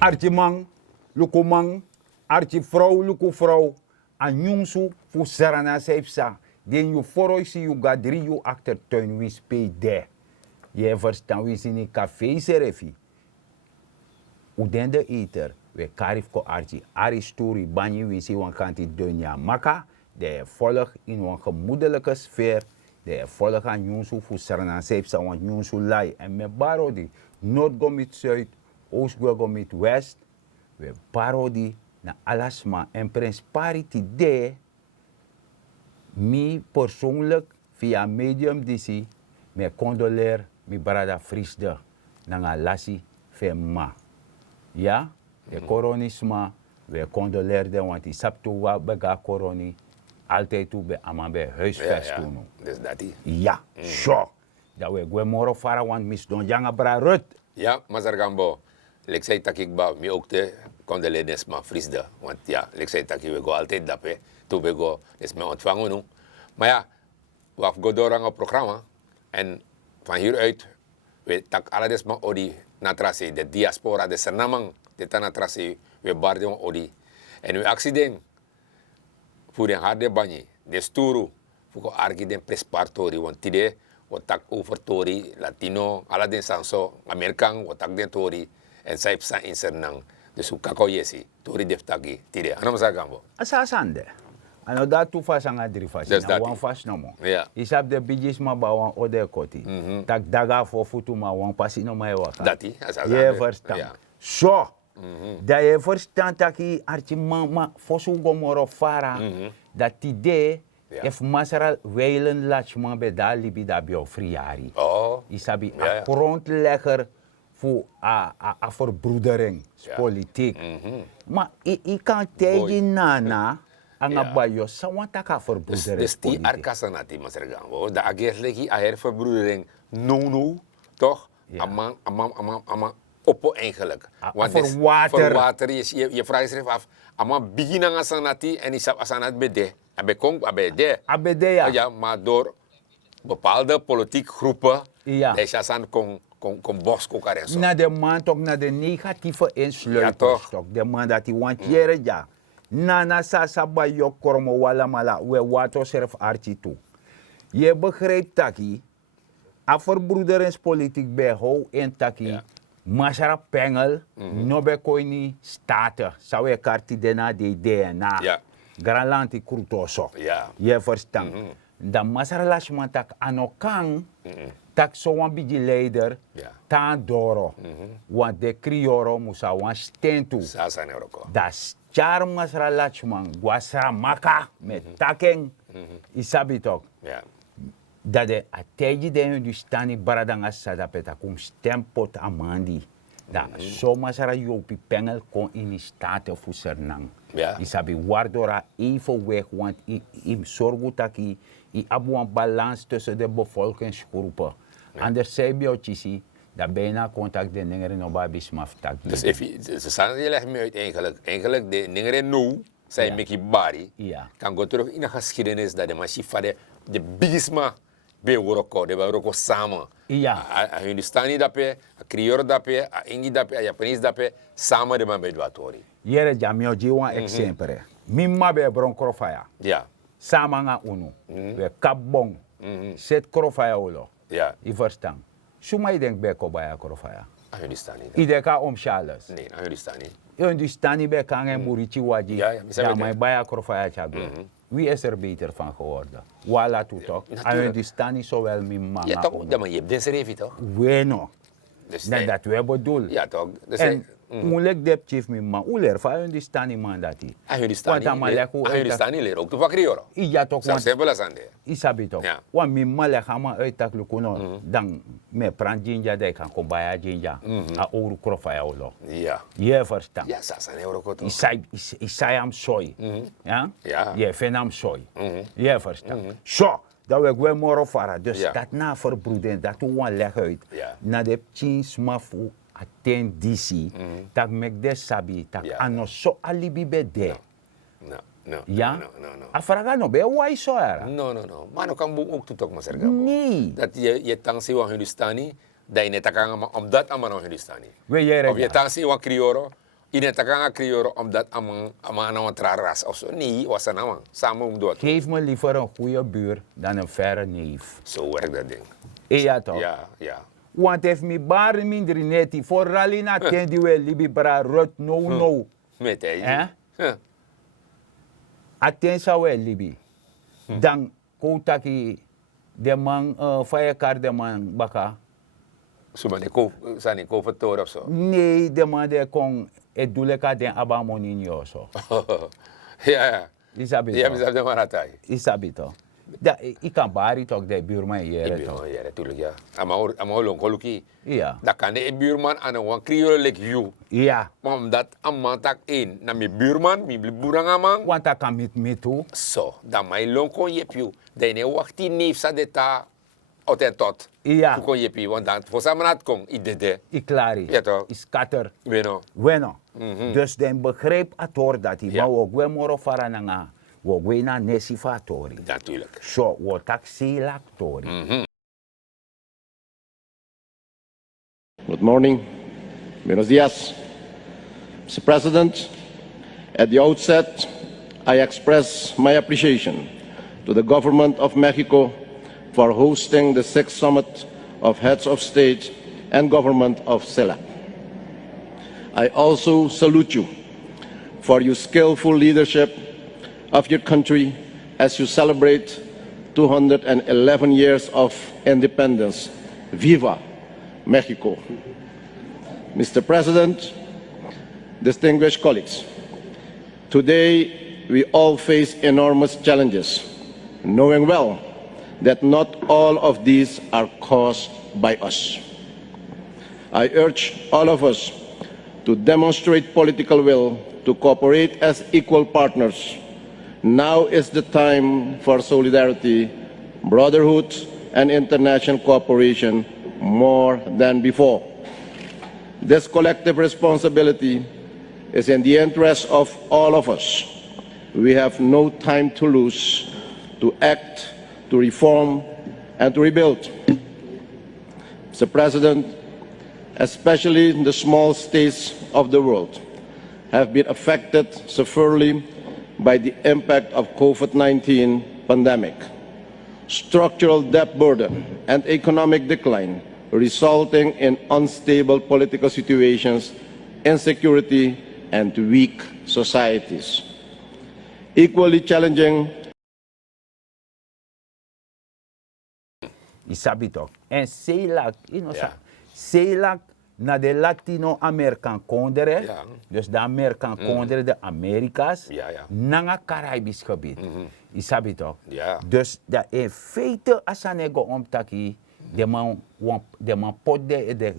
Archie man, luku man, archie vrouw, luku vrouw. En jongsu fu sarana seipsa. Den you foro si you gadri you achtertuin wis pay de. Je verstaan wis in een café serefi. Udende eater. We karif ko archie. Ari story banyi wisi wan kanti dunya maka. De volg in een gemoedelijke sfeer. De volg aan jongsu fu sarana seipsa. Want jongsu lai. En me barodi. Noord go met zuid. Oost go met west. We parodi na alasma en prosperity de. Mi persoonlijk via medium disi. Me condoleer mi brada Friesde. Nanga lasi femma. Ja? De coronisma. We condoleer de want die saptu wa bega coroni. Altijd toe be ama be huisvest doen. Dus dat die. Ja, zo. Dat we gwe moro fara want mis don janga bra rut. Ja, maar Gambo. Ik zei dat ik me ook de condoleerders maar Friesde. Want ja, ik zei dat we go altijd dappen. Toen we go, is me ontvangen nu. Maar ja, we gaan door aan het programma. En van hieruit, we tak alles maar odi natrasi, de diaspora, de Sanamang, de tanatrasi, we barden odi. En we accident, voor de harde banyi, de sturu, voor argi den prespartori, want tide, wat tak over tori, Latino, alle den sanso, Amerikaan, wat tak den tori, en zij zijn in Sernang. Dus hoe kako yesi, tori deftagi, tide. Anam Gambo. Asasande. Ano dat tu fas anga drie fas. Dus dat wan fas no mo. Ja. Isap de bidjes ma ba wan ode koti. Tak daga fo futu ma wan pasi no ma waka. Dati, Je verstaan. Ja. Zo. Dat je verstaan taki archi ma fosu gomoro fara. Dat idee if masaral weilen lachman be da libi da bio friari. Oh. Isabi a grondlegger voor a verbroedering, politiek. Maar ik kan tegen nana anga bayo sawantaka verbroedering. Dus die arkasanati masargambo, da agerlegi a verbroedering no, toch? Ama oppo eigenlijk. Want voor water. Voor water, je vraagt zich af, ama beginnen asanati en isap asanat bede. Abede ja. Ja, maar door bepaalde politieke groepen, ja. Deze asan kon bosko karen zo. Na de man toch na de negatieve insluiters toch. De man dat hij want jere ja. Nana sasa bayo kormo wala mala we wato serf archi toe. Je begrijpt taki. A verbroederingspolitiek bij hou in taki. Masara pengel, no be koini staten. Sawe karti dena de DNA. Ja. Granlanti krutoso. Ja. Je verstaan. Da masara lashman tak anokang. Tak so wan biji leider. Tan doro. Want de krioro musa wan stentu. Sasa neuroko. Da char masara lashman guasra maka. Met taken. Isabitok. Ja. Dat de ateji de Hindustani baradanga sadapeta kum stempot amandi. Da so masara yopi pengel kon in state fu Sernang. Ja. Isabi wardora even weg want im sorgu taki i abu een balans tussen de bevolkingsgroepen. Anders zei biotjisi dat bijna contact de ningeren op abismaf tak. Dus ze staan je legt me uit eigenlijk de ningeren nu zijn Mickey Bari. Ja. Kan go terug in de geschiedenis dat de machine de bigisma be woroko de woroko samen. Ja. A Hindustani dape, a Creole dape, a Ingi dape, a Japanese dape, samen de man bedwatori. Yere jamio jiwa exemple. Mimma be bron krofaya. Ja. Sama nga unu. We kabong. Set krofaya ulo. Ja. I verstaan. Suma i denk beko baya krofaya. A Hindustani. I deka om Charles. Nee, a Hindustani. Hindustani be kangen murichi waji. Ja, maar baya krofaya chago. Wie is er beter van geworden? Wala toe toch? En Hindustani zowel mimma. Ja toch, ja, maar je hebt deze revi toch? Bueno. Dus dat we bedoel. Ja toch. Dus en moeilijk de chief mimma. Uler van Hindustani man dat hij. A Hindustani leer ook te van Creole. Ja toch. Zo simpel als aan de. Isabi toch. Want mimma le gama uittak lukuno. Dan me pran jinja de kan kombaya jinja. A oru krofaya ulo. Ja. Je verstaan. Ja, sasa ne euro koto. Isai am soy. Ja? Ja. Je venam soy. Je verstaan. Zo. Dat we gewoon moro fara. Dus dat na verbroeden, dat we wan leg uit. Na de chins mafu aten disi. Dat mek de sabi. Dat ano so alibi be de. No. Ja? Afraga no be wai so era. No. Maar no kan boek ook toetok maar zeggen. Nee. Dat je tangsi wan Hindustani, dat je net kan omdat aan man Hindustani. We jere. Of je tangsi wan Creole, Inetaka krioro omdat amang nou traras of zo. Nee, was er nou samen om door. Geef me liever een goede buur dan een verre neef. Zo werkt dat ding. Ja toch? Ja, ja. Want if mi bar minder neti voor rally na ten die we libi bra rot no. Met hij. Eh? Attention we libi. Dan koutaki de man firekar de man baka. Suma de kooftoor of zo. Nee, de man de kon het doeleka den abamoni nyoso. Ja. Isabi. Ja, misap de maratai. Isabi to. Da ik kan bari toch de buurman hier toch. Ja, natuurlijk ja. Ama long koluki. Ja. Dat kan de buurman aan een krioro like you. Ja. Maar omdat amang tak in na mi buurman, mi burang amang. Want dat kan met toe. Zo, dan mij long kon je piu. Dan ne wakti neef sa deta oten tot. Ja. Fu kon je piu, want dan voor samen kon idede. Ik klari. Ja toch. Is kater. Bueno. Bueno. Dus den begreep ator dat hij Ja. wou ook moro farananga. We na nesifatori. Natuurlijk. So, we taxi lactori. Good morning. Buenos dias. Mr. President, at the outset, I express my appreciation to the government of Mexico for hosting the 6th Summit of Heads of State and Government of CELAC. I also salute you for your skillful leadership of your country as you celebrate 211 years of independence. Viva Mexico. Mr. President, distinguished colleagues, today we all face enormous challenges, knowing well that not all of these are caused by us. I urge all of us to demonstrate political will to cooperate as equal partners. Now is the time for solidarity, brotherhood, and international cooperation more than before. This collective responsibility is in the interest of all of us. We have no time to lose to act, to reform, and to rebuild. Mr. President, especially the small states of the world have been affected severely by the impact of COVID-19 pandemic, structural debt burden, and economic decline, resulting in unstable political situations, insecurity, and weak societies. Equally challenging. Isabi toch. En CELAC, CELAC na de Latino-American kondere, Ja. dus de American kondere, de Amerika's, Ja, ja. na Caribisch gebied. Isabi toch. Ja. Dus dat in feite asanego omtaki, de man pot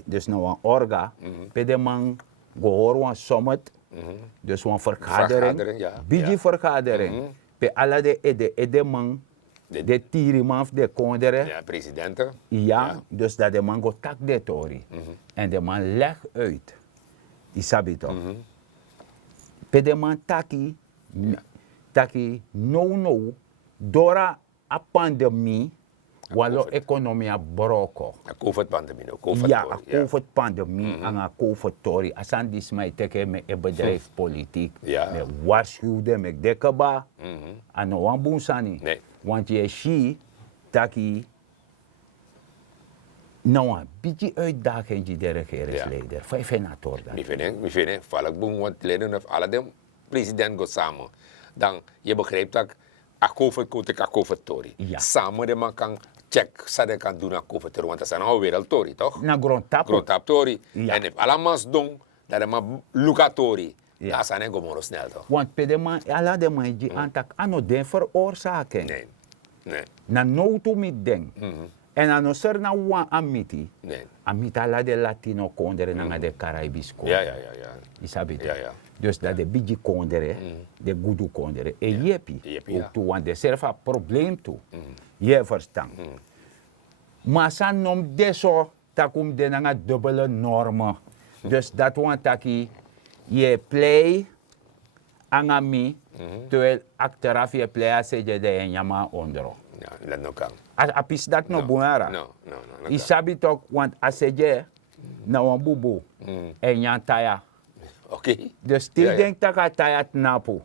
dus nou een orga, pe de man gehoor een summit, dus een vergadering, ja. bigi vergadering, pe alle de man, de tiriman of de kondere, Ja, presidenten. ja, dus dat de man go tak de tori. En de man leg uit. Isabi toch. Pe de man taki no, dora a pandemie, walo economia broko. A COVID-pandemie. Ja, a COVID-pandemie en a COVID-tori. Asan dis mij teke me e bedrijf politiek. Ja. Me waarschuwde, me dekaba. Ano wan boensani. Nee. Want je zie taki nou een beetje uitdaging die de regeringsleider. Vijf en ator dat. Mi vind valak boem, want leden of alle de president gaat samen. Dan je begrijpt dat a COVID-tori. Ja. Samen de man kan check, ze kan doen a COVID-tori, want dat zijn al wereldtori, toch? Na grondtap. Grondtaptori. Ja. En if allemaal doen, dat de man lukatori. Ja. Dat zijn gewoon snel, toch? Want pe de man, alla de man die aantak, ano den veroorzaken. Nee. Na no to mit den. En ano ser na wan amiti. Nee. Amita la de Latino kondere na de Caribisch kondere. Ja. Isabi toch? Ja. Dus dat de bigi kondere, de gudu kondere. E jepi. Jepi, ja. Ook toe, want de serfa probleem toe. Je verstand. Maar san nom deso takum de na dubbele normen. Dus dat want taki je play angami, terwijl achteraf je play a seje de nyama ondero. Ja, dat nog kan. Apis dat no bunara. No. Isabi toch, want a seje na wan bubu. En yan taya. Oké. Dus die denkt dat hij het napo.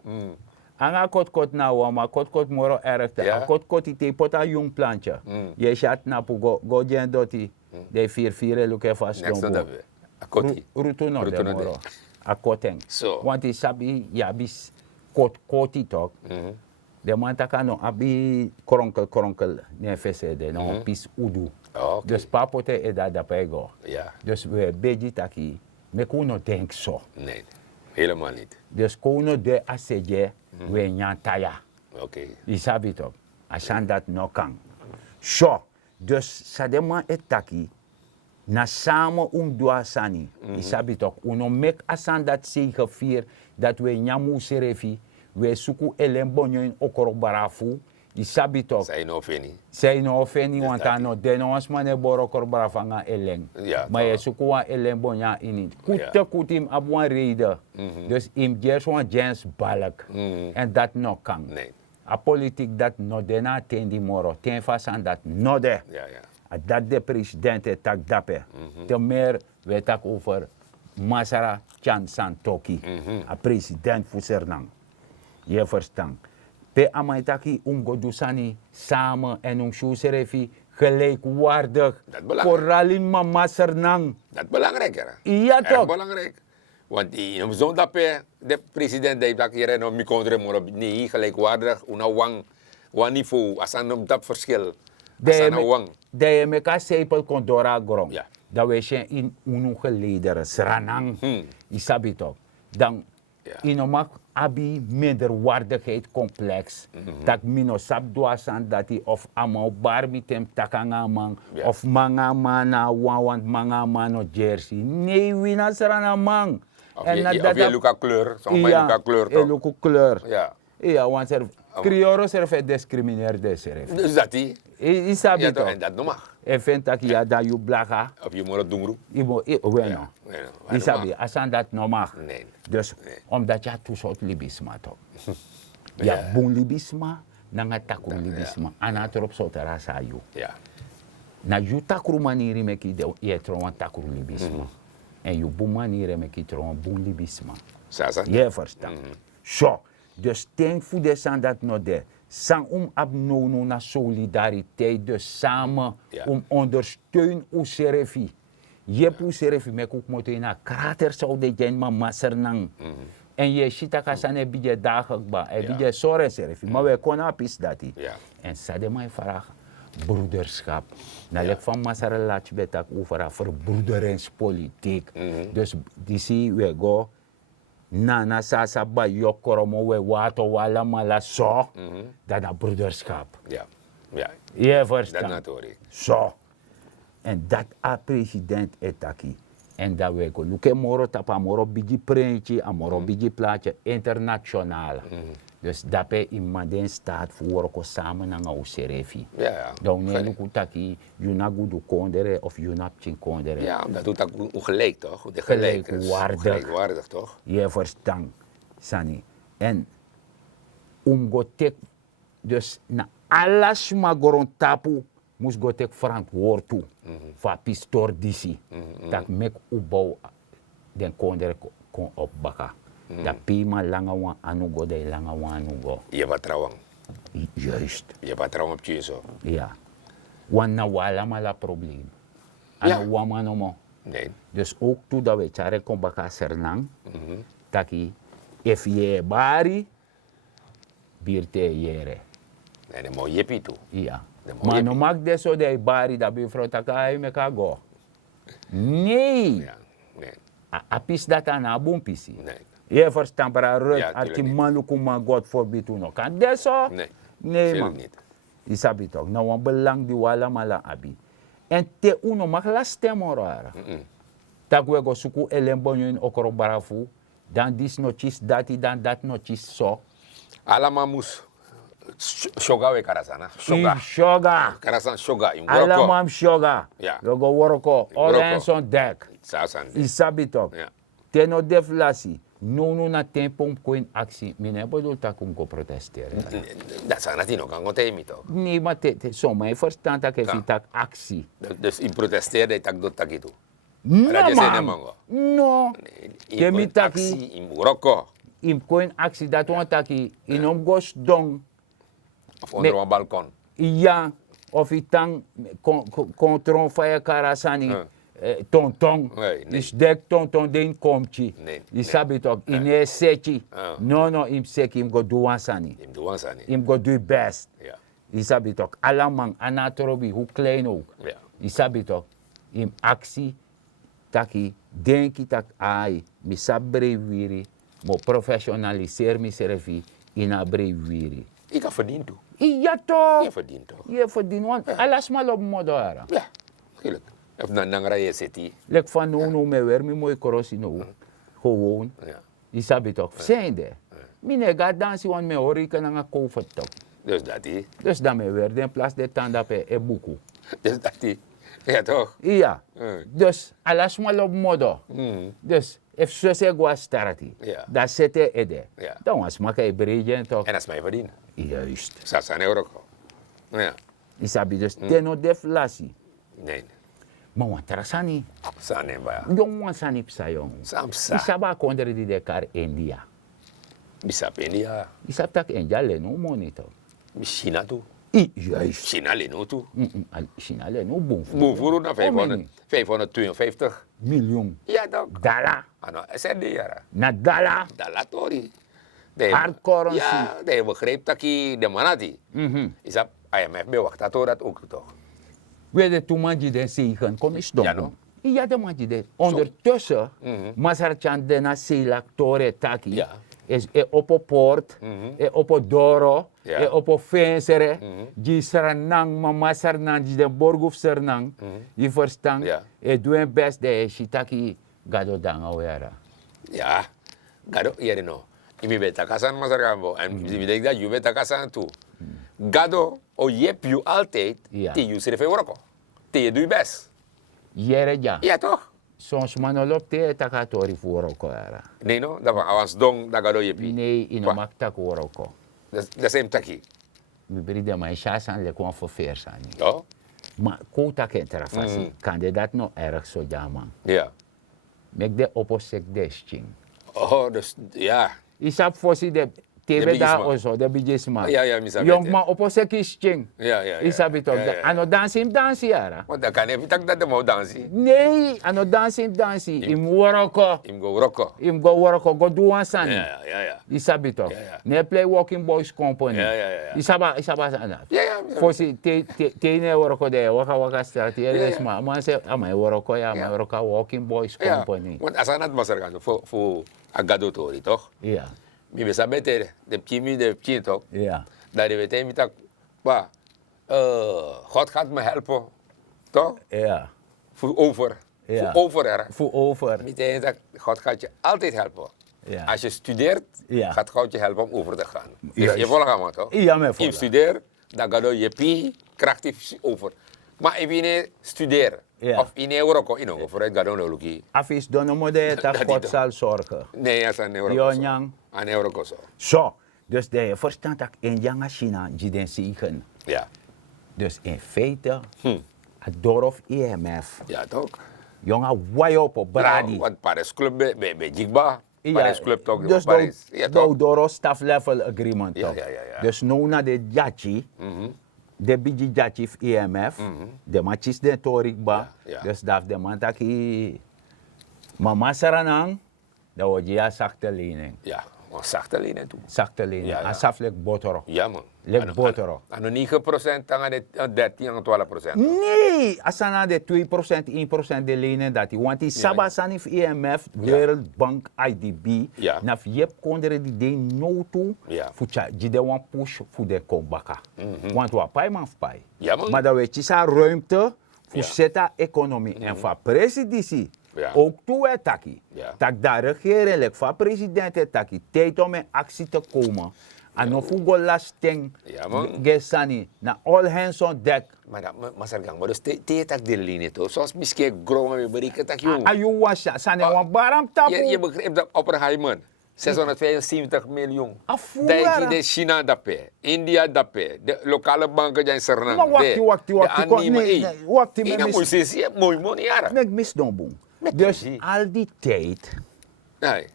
Anga kot na wama, kot moro erg. Ja. Kot ite pota jong plantje. Je chat napo go jen doti. De 4 luke vast Next dombo. dat we. Akoti. Rutuno de Rutuno de. moro. A koteng. Zo. Want die sabi ya bis koti tok. De man takano abi kronkel ne fesede no pis udu. Oké. Dus papote eda da pego. Ja. Dus we beji taki. Me kuno denk zo. Nee. Helemaal niet. Dus kuno de aseje we nyantaya. Oké. Je sabi toch? Asan dat no kan. Zo. Dus sadema etaki. Na samen dua sani. Je sabi toch? Uno mek asan dat zegevier dat we nyamu serefi. We suku elembonyo in okoro barafu. Je sabi toch? Zijn of niet? Zij no offeni Dus want dat ano de no ons mane boro kor barafa nga eleng. Ja, Maar je toch. suku wa elembonya in. Kutte kutim abwan reden. Dus im jers wan jens balak. En dat no kan. Nee. A politiek dat no dena ten di moro. Ten fasan dat no de. Ja, ja. A dat de president tak dape. Te meer we tak over Masara Chan Santoki. A president Fusernang. Je verstaan. Pe amaitaki godusani samen en shoeserefi gelijkwaardig. Dat belangrijk. Koralin mama Sernang. Dat is belangrijk, hè? Ja, Erg toch? belangrijk. Want in zo'n dat de president die dat hier en mi kontre moro niet gelijkwaardig, een niveau, als aan dat verschil, als aan een wang. De je meka sepel kondora grong. Ja. Dat we zijn in geleden Sranang. Isabi toch? Dan Ja. in omak abi minderwaardigheid complex. Dat mino sap doasan dat die of amo barbitem takanga man Ja. of manga mana want manga mano jersey. Nee, wina Sranang man. Of je luka kleur, zo'n luka kleur Ja, toch? luka kleur. Ja. Ja, want er crioro serve discrimineer de serve. Dus dat die, Isabi ja toch, toch? en dat nog mag. E vindt dat je dat je blaga. Of je moet het doen, Ibo, bueno. Ja, Isabi, asan dat no mag. Nee. Dus, Nee. omdat je tu soort libisma toch. Ja, boon libisma, nanga takun libisma. Anatrop soort rasa you. Ja. Na you takru manieri meki de je trouwan takru libisma. En you boon manieri meki trouwan boon libisma. Sasa. Je verstaan. Zo, dus denk voor de san dat no de. Sang abnono na solidariteit, dus samen Ja. ondersteun u serefi. Je pu serefi me kuk moto na krater zou de jen ma masernang. En je shita kasane bije dagak ba, e bije sore serefi. Maar we kon apis dati. Ja. En sade mij vraag broederschap. Na lek van masarelach betak over verbroederingspolitiek. Dus die zie we go. Nana sasa ba yokoromo we wato wala mala so. Dat na broederschap. Ja. Ja. Je Dat verstaan. natuurlijk. Zo. En dat a president etaki. En dat we go. Luke moro tapa moro bigi prentje, a moro bigi plaatje internationaal. Dus dat pe in maden staat voor ko samen na ngau serefi. Ja, ja. Dan ne luku taki yuna gudu kondere of yuna pchin kondere. Ja, dat doet ook gelijk toch? De gelijk, Gelijkwaardig. Gelijkwaardig toch? Je verstaan, Sani. En gotek, dus na alles ma goron tapu, moest gotek verantwoord toe. Van pistor disi. Dat mek ubouw den konder kon opbaka. Dat pima langa wan anugo de langa wan anugo. Je vertrouwen. Juist, Je vertrouwen op je zo. ja. Wan na wala mala probleem. Ana wama no mo. Nee. Dus ook toe dat we chare kon baka sernang, taki, if je bari, birte yere. Nee, dan moet je toe. Ja. De mooie Maar no mak de so de bari da bifro takai me ka go. Nee. Ja. Nee. Apis data na bumpisi. Nee. Je verstaan para rut Ja, ati tuurlijk niet. maluku ma God forbid uno. Kan de so? Nee. Nee Veel man. niet. Isabi toch. Nou wan belang di wala mala abi. En te uno mak la stemmo rara. Tak we go suku elembonyo in okoro barafu. Dan dis notis dati dan dat notis so. Allemaal moest shoga we karasana. Shoga. Shoga. Karasan shoga. In Alla Morocco. mam shoga. Ja. We go woroko. All Morocco. hands on deck. Sasan. Isabi toch. Ja. Teno deflasi. No na tempo ko in actie. Mine bedoel tak go protesteren. Dat zijn het nog kan goed toch? Nee, maar zo, maar je verstand dat je Ja. tak actie. Dus in protesteerde ik dat doet dat toe. No, Ada je sene man. mango. No. Demi taki, Aksi im roko. im koin actie dat want taki, inom gos dong, Of onder een balkon. ja, of itang kontron faya karasani, tontong. Nee. Dus dek tontong den komchi. Nee, Je nee. sabi toch, ine seki. No, im seki, im go duwansani. Im doan sani. Im go do best. Ja. Je sabi toch, alamang, anatrobi, hoe klein ook. Ja. Je sabi toch, im actie, taki, denki tak ai, mi sabre wiri, mo professionaliseer mi servi, ina bre wiri. Ik heb verdiend toe. Ja toch? Je verdient toch. Je verdient, want alles maar op modera. Ja, natuurlijk. Of dan rij je city. Lek van no me weer, mi mooi korosi no. Gewoon. Ja. Je sabi toch, zijnde. Mine ga dansi, want me hoor ik aan een comfort toch. Dus dat die. Dus dan me weer, in plaats de tanda pe e buku. Dus dat die. Ja toch? Ja. Mm. Dus alles maar op modo. Dus if zo se gwa starati, Ja. dat zette ede. Ja. Dan was maka e brejen toch. En dat is mijn verdienen. Juist. 6 euro. Ja. Isabi dus teno deflatie. Nee. Maar wat trasani, Sane ba. jong wan sani psa jong. Samsa. Isaba kondre di dekar India. Bisa India. Isab tak India le no monitor. China toe. Juist. China leno toe. China le no boom. Boevuru naar 552. Miljoen. Ja toch? Dala. Ano, SND jara. Na dala. Dalatori. Hard currency. Ja, de begreep dat de manati. Is dat IMF bewacht dat ook toch? Weet je, toen man je den zegen, kom eens doen. Ja, no? Ja, de man je den. Ondertussen, Masarchan de na selactore taki. Ja. Is op een poort, op een doro, Ja. op een fensere. Die sernang, mama sernang, die de borguf sernang. Je verstaan? Ja. Doe een best de shitaki gado danga wera. Ja, gado hier no. Imi beta kasan masargambo en imi denk dat je beta kasan toe. Gado o jep je altijd Ja. te je serve worko. Te je doe je best. Jere ja. Ja toch? Soms manolop te takatori fuoroko era. Nee no, dat was avans dong dat gado je pi. Nee, in Wa. een maktak woroko. Dat is hem taki. Mi bride ma shasan le kon verversani. Oh? Maar kota kentra fasi, kandidaat no erg zo jaman. Ja. Mek de opposek desting. Oh, dus ja. Isap fosi de De tebe da bigisma. ozo, de bigisma. Ja, mi sabi. Jong ma opposek is ching. Ja. Isabi toch, Ja. ano dansim dansi yara. Want dan kan je tak dat de mau dansi. Nee, ano dansim dansi. Im woroko, Im go roko. im go woroko, go duwan sani. Ja. Isabi toch. Ja. Ne play Walking Boys Company. Ja. Isaba sana. Ja, mi sabi. Fosi te ne woroko de waka start. Yes ma, man se ama woroko ya, ma woroko Walking Boys Ja, Company. want als aan het masargano voor agado tori toch? Ja. Mi bisa beter de kimi toch? Ja. Dat je weet niet dat ba God gaat me helpen toch? Ja. Voor over. Ja. Voor over er. Voor over. Meteen dat God gaat je altijd helpen. Ja. Als je studeert, Ja. gaat God je helpen om over te gaan. Dus Juist. je volgt hem toch? Ja, me Je volgen. studeert, dan gaat je pi krachtig over. Maar als je studeert, Ja. of in Europa, in ongeveer, het gaat dan ook. Afis dono mode dat Dat God die zal zorgen. Nee, als aan Europa. Jonyang. Aan Europa zo. Zo. Dus de verstand dat in Janga China die zegen. Ja. Dus in feite, het dorp IMF. Ja, toch? Jongen, way op Brady. Nou, wat Paris Club bij Jigba. Paris Club toch? Dus Paris. Ja, toch? door staff level agreement. Ja, toch? ja. Dus nu na de Jachi, de bigi Jachi IMF, de machis de Torikba, Ja. dus dat de man taki mama saranang, dat wordt ja zachte lening. Ja, maar zachte lijnen toe. Zachte lening. Ja. Asaf lek botoro. Ja, man. Lek botoro. Aan 9%, aan de 13, aan 12%. Nee, asana de 2%, 1% de lenen dat hij. Want die Saba Sanif IMF, World Bank, IDB, Ja. naf je kondere die de no toe, Ja. fucha, die de wan push voor de kobaka. Want wat pai man pai. Ja, man. Maar dat we tjisa ruimte voor Ja. zeta economie. En van presidentie, Ja. ook toe het taki. Ja. Tak daar regering, van president het taki, tijd om in actie te komen. En of hoe go lasting, Ja, man. gesani, na all hands on deck. Maar dat, maar sargang, maar dus te tak de lijnen toch? Zoals misschien groeien we bereiken tak jong. Ayu washa, sane wan baram tapu. Je begrijpt dat Oppenheimer, 675 miljoen. Afuera. Denk je de China dape, India dape, de lokale banken zijn Suriname. Maar wakti, nee, wakti, Nee, me ina mis- mooi money jara. Nek mis don boom. Dus energie. al die tijd, Nee.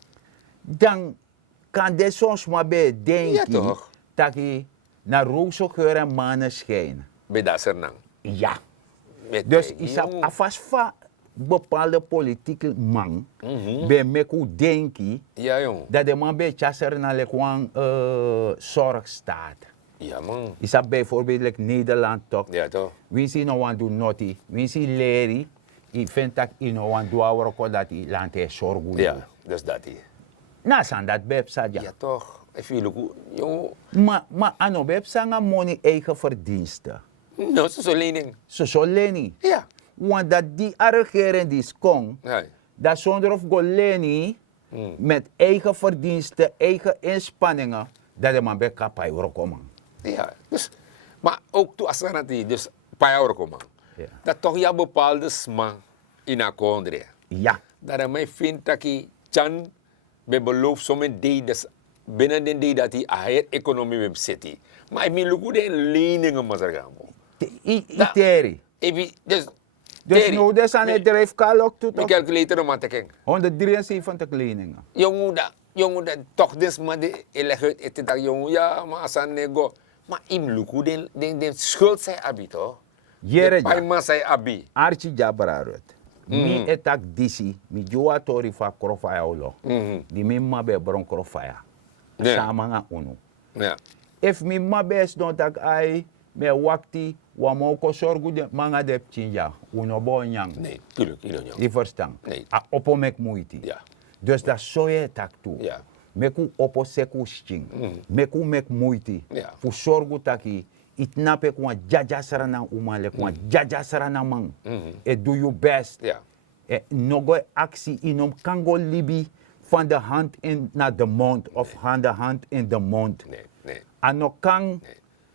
dan kan de soms maar bij Ja, denken toch? dat je naar roze geur en maneschijn. Bij dat Sernang. Ja. Met Dus die is dat jongen. alvast van bepaalde politieke man, bij me denken Ja, jong. dat de man bij chasser naar een zorg staat. Ja, man. Is dat bijvoorbeeld like Nederland toch? Ja, toch? We zien no one do naughty, we zien leri, ik vind dat in no one do our dat die land is zorg. Ja, dus dat hij. Na san dat beb sadja. Ja, toch? Even jullie, jong. Maar ano beb sanga money eigen verdiensten. Nou, zo zo'n lening. Zo leni. Ja. Want dat die regering die kon, Nee. dat zonder of go leni met eigen verdiensten, eigen inspanningen, dat de man bij kapai komen. Ja, dus, maar ook toen als er dus een paar jaar komen, Ja. dat toch ja bepaalde sma in een kondre. Ja. Dat mij vindt dat ik Chan bij beloof zo'n day dus binnen de day dat hij een economie wil zetten. Maar ik wil ook de leningen maar zeggen. Iteri. Dus Dus nu des aan het drijf kalok toe ik toch? calculeer om aan te kijken. 173 leningen. Jongen dat toch des maar de leg uit eten dat jongen ja maar als aan nego. Maar im luku de schuld zij abi toch? Jere De paima zij abi. Archie Jabararut. Mi etak disi, mi jua tori fa krofaya olo. Di mi mabe bron krofaya. Ja. Sama nga unu. Ja. If mi mabe is don tak ai, me wakti, wa mo ko sorgu de manga de chinja. Uno bo nyang. Nee, tuurlijk, niet doen. Die verstaan. Nee. A oppo mek moeiti. Ja. Dus dat zou je tak toe. Ja. Meku oppo seku sting. Meku mek moeiti. Ja. Fu sorgu taki. Itnape kwa jaja sarana umale kwa jaja sarana man. Et do your best. Ja. Nogo actie inom kango libi van de hand in naar de mond of van de hand in de mond. Nee. Ano kan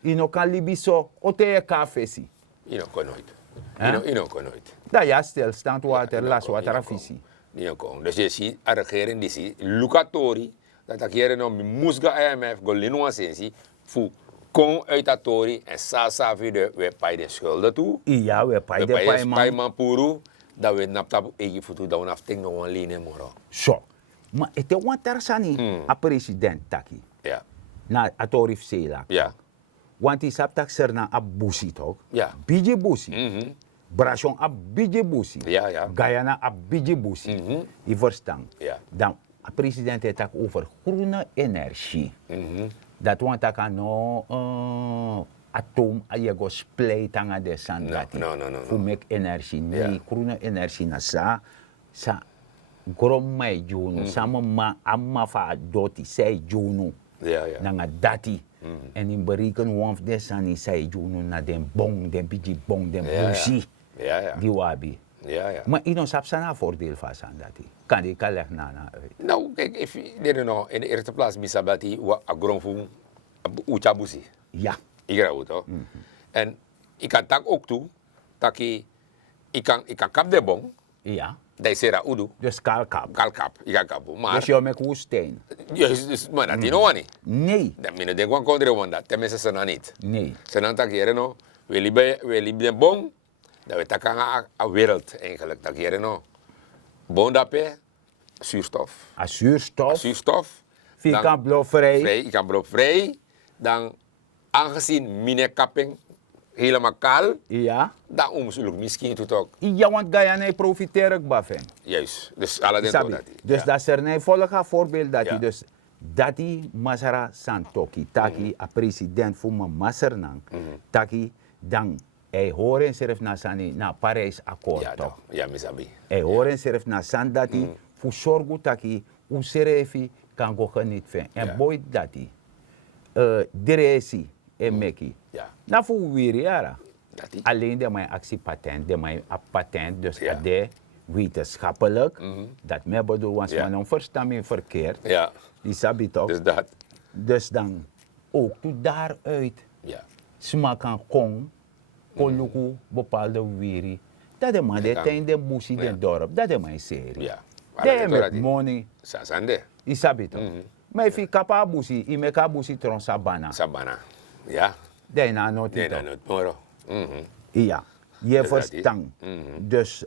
ino kan libi so ote je kafesi. Je kon nooit. Huh? Je kon nooit. Dat ja stilstand water Ja, las ino water kon. afisi. Niet kon. Dus je ziet, de regering die ziet, Lucatori, dat ik hier nog moesga IMF, golino asensi, voor kon uit dat tori en sasa vide we pay de schulden toe. Ja, we We pay de pay pay man. puru, dat we naptap egi futu dat we afting nog een line moro. So. Maar het is wat er sani a president taki. Ja. Na atorif sela. Ja. Want die sap tak serna a busi toch? Ja. Biji busi. Brashon a biji busi. Ja, ja. Guyana a biji busi. Je verstaan. Ja. Dan a president het tak over groene energie. Dat want tak no atoom a je go splijt aan de zand. No. Voor make energie. Nee, Ja. groene energie na sa grom mai junu. Sama ma amma fa doti sei junu. Ja. Nanga dati. En in bereken wonf de sani sei junu na den bong, den biji bong, den busi. Ja. Die wabi. Ja. Maar ino sap sana voordeel van san dati. Kan die kan leg na uit. Nou, kijk, even, nou, in de eerste plaats, misabati, wa agronfu, uchabusi. Ja. Ik raad het, hoor. En ik kan tak ook toe, dat ik kan kap de bong, Ja. dat is era udu, Dus kalkap. kalkap, ik kan kapu. Maar, Dus je met woestijn. dus, maar dat is nog niet. Nee. Dat mine denk van kondre wanda, tenminste ze nou niet. Nee. Ze dan tak hier, no, we lieben de bong, dat we tak aan een wereld eigenlijk, dat hier, no. Bon dape, zuurstof. Zuurstof. Zuurstof. Vierkant blauw vrij. Ik kan blok vrij. Dan, aangezien mijn kapping helemaal kaal, Ja. dan zullen misschien tot ook. Ja, want Guyana profiteer ik van. Juist. Dus alle den Sabi. dat. Dus dat is er een volgende voorbeeld dat Ja. hij dus dat hij Masara Santoki, taki a president voor mijn Masernang, taki dan hij horen zelf naar Sani na Parijs akkoord Ja, toch. toch. Ja, misabi. Hij horen zelf naar San dat hij voor zorgen dat hij hoe serefi kan go geniet van. En Ja. boy dat hij diresi en meki. Ja. Na voor weer jaren. Dat die. Alleen de mijn actiepatent, de mijn patent, dus Ja. de wetenschappelijk, dat mij bedoel, want Ja. men een verstanding verkeerd, Ja. die sabi toch. Dus dat. Dus dan ook toe daaruit, Ja. smaak aan kong, koluku, bepaalde wiri, dat de man, de Ja. tijd de busi, de Ja. dorp, dat de man serie. Ja. De met money, Sasande. die sabi toch. Maar if je kapa busi, je meka busi tron sabana, Sabana. Ja. de na noti Nee, toch. dan het moro. Ja, je Dus dat is- verstand. Dus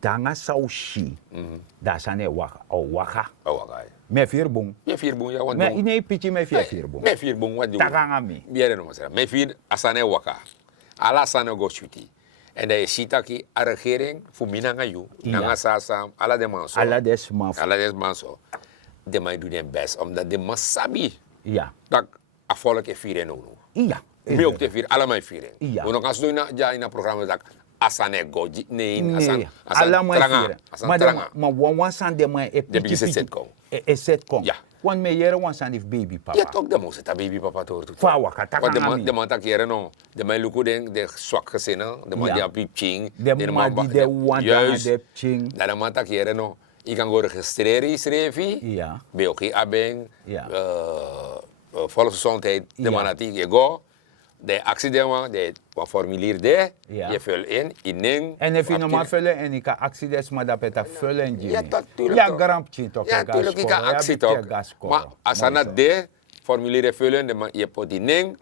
tanga saushi. Daar zijn er waka. Me virbung. Me virbung ya want Me ine pichi me virbung. me virbung wat doen. Tagang mi. Biere no masera. Me vir asane waka. Ala asane go shuti. En de sitaki a regering voor minangayu, nanga sasa, ala de manso. Ala des maf. Ala des manso. De mij doen hun best omdat de masabi. Ja. Dat a volk e vieren no. Ja. Me ook te vieren, allemaal vieren. Ja. We nog als doen ja in een programma dat asane go nee, Nee. asan Ala mai tranga, vieren. asan Maar tranga. de wan san de mai e De begin set kom. E set kom. Ja. Want me jere wan san if baby papa. Ja toch de moest het baby papa toch. Fa waka Want tagang de mi. man tak jaren no. De man luku de zwak gezinnen, de man Ja. die op ching, De man die de wan de ching. Dat de man tak jaren no. Ik kan go registreren is revi. Ja. Be ook abeng. Ja. Volksgezondheid, de Ja. man dat je go. De accident de formulier de, Ja. je vul in ning. En if je normaal vullen en ik kan accidents maar dat peta vullen en Ja, dat tuurlijk Ja, toch. grampje toch. Ja, tuurlijk, ik kan actie toch. Maar als je dat de formulier vullen, je pot die ning,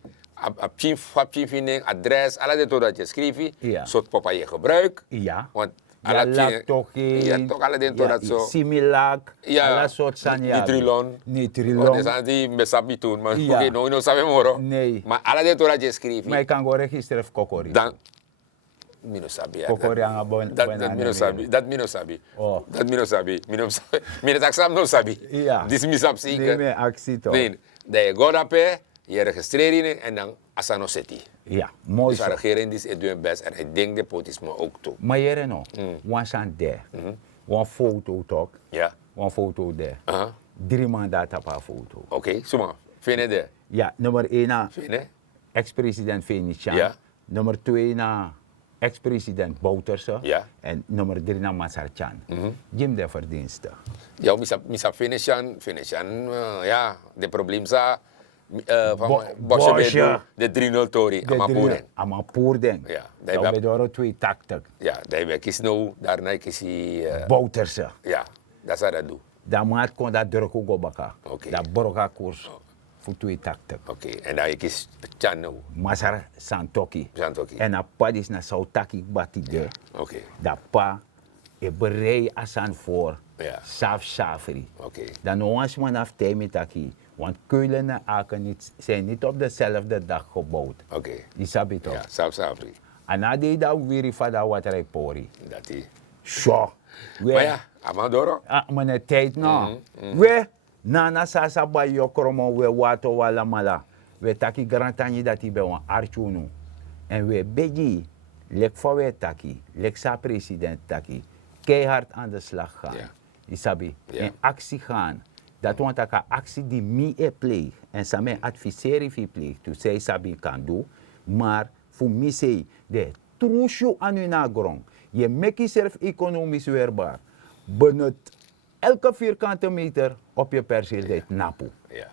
ning, adres, alle de dat je schrijft, Ja. soort papa je gebruik. Ja. Want Ja, alle lak toch ja, toch alle de dat zo. Similac. Ja, Alla soort san ja. Nitrilon. Nitrilon. Want is die mesabi toen, maar Ja. oké, no sabe moro. Nee. Maar alle de dat je schrijft, Maar ik kan go registreren voor kokori. dan mino sabi. Ja, Kokori aan een bon. dat mino sabi. Dat mino sabi. Oh. Dat mino sabi. Mino taksam no sabi. Ja. Dis misap Nee, zeker. meer actie toch. Nee, dat je gaat op, je registreert en dan asano seti. Ja, mooi Dus zo. de regering is doen best en ik denk de potisme ook toe. Maar jere no, wan san de. Wan foto toch. Ja. Wan foto de. Aha. 3 mandaten per foto. Oké, suma. Vind je dat? Ja, nummer 1 na Vind je? ex-president Venetiaan. Ja. Nummer 2 na ex-president Bouterse. Ja. En nummer 3 na Masarchan. Jim de verdiensten. Ja, misa Venetian, ja, de probleem sa van Bosje Bosje. de 3-0 tori, Amapuren. Amapuren. Ja, dat Dat heb- we door 2 takten. Ja, dat heb ik nou, daarna kies Bouterse. ja, dat zou dat doen. Dan maat kon dat druk ook baka. Oké. Dat borga koers voor 2 takten. Oké, en dan kies Chan nou, Masar Santoki. Santoki. En dat pad is naar Sautaki Batide. Oké, Dat pa e berei asan voor Ja. Saf Safri. oké. Dan ons man af taki. Want Keulen en Aken zijn niet op dezelfde dag gebouwd. Oké. Je sabi Ja, toch? Sapri. En na die dag weer van wat er pori. Dat die. Zo. Maar ja, Amadoro. Maar de tijd nou. We nana sasa ba yokromo we wato wala mala. We taki garantani dat die bij een archunu. En we begi lek voor we taki, lek sa president taki. Keihard aan de slag gaan. Ja. Je sabi. Ja. In actie gaan. Dat want dat actie die mi e pleeg. En samen adviseren vi pleeg. Dus zij sabi kan doen. Maar voor mij zei de trusje aan uw nagrond. Je maakt jezelf economisch weerbaar. Benut elke vierkante meter op je perceel dit napu. Ja.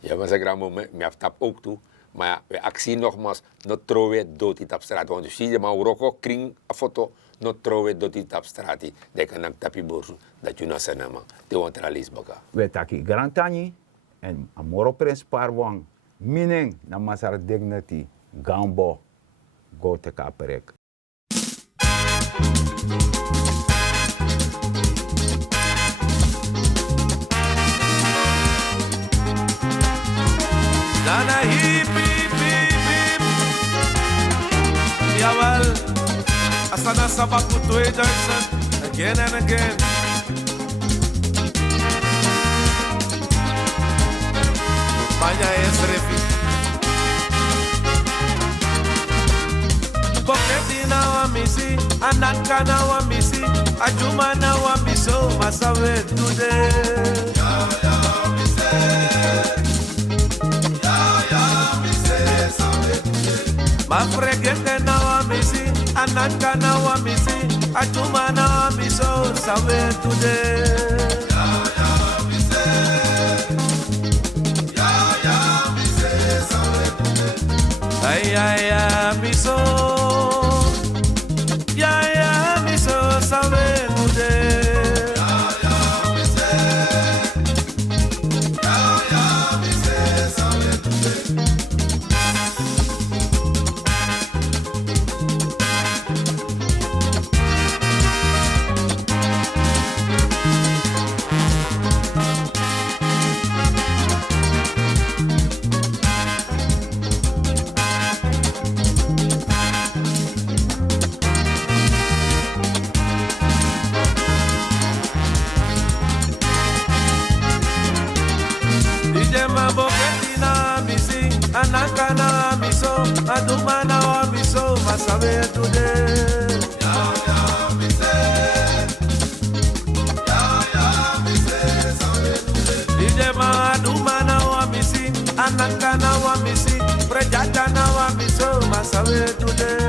Ja, maar zeg maar, me tap ook toe. Maar ja, we actie nogmaals, not trouwen dood in op straat. Want je ziet je maar roko kring een foto, not trouwen dood in op straat. Dat kan ik tapje borsu, dat je naar zijn naam. Die want er al is baka. We taki grantani en amoro prins parwang. Mining na masar dignity gambo go te kaperek. Dana hip hip hip hip. Jawel, Asana Sabaku 2000 again and again. Panya es refi. Poketi na wa misi, Ananka na wa misi, Ajuma na wa miso, Masawe today. Mafregete na wa misi, Ananka na wa misi, Ajuma na wa miso, Sawe today. Ay, ay, ay, miso. Ya, ya, miso, sabe today. Ananka na wa miso, Aduma na wa miso, Masawe today. Idema Aduma na wa misi, Ananka na wa misi, Prejata na wa miso, Masawe today.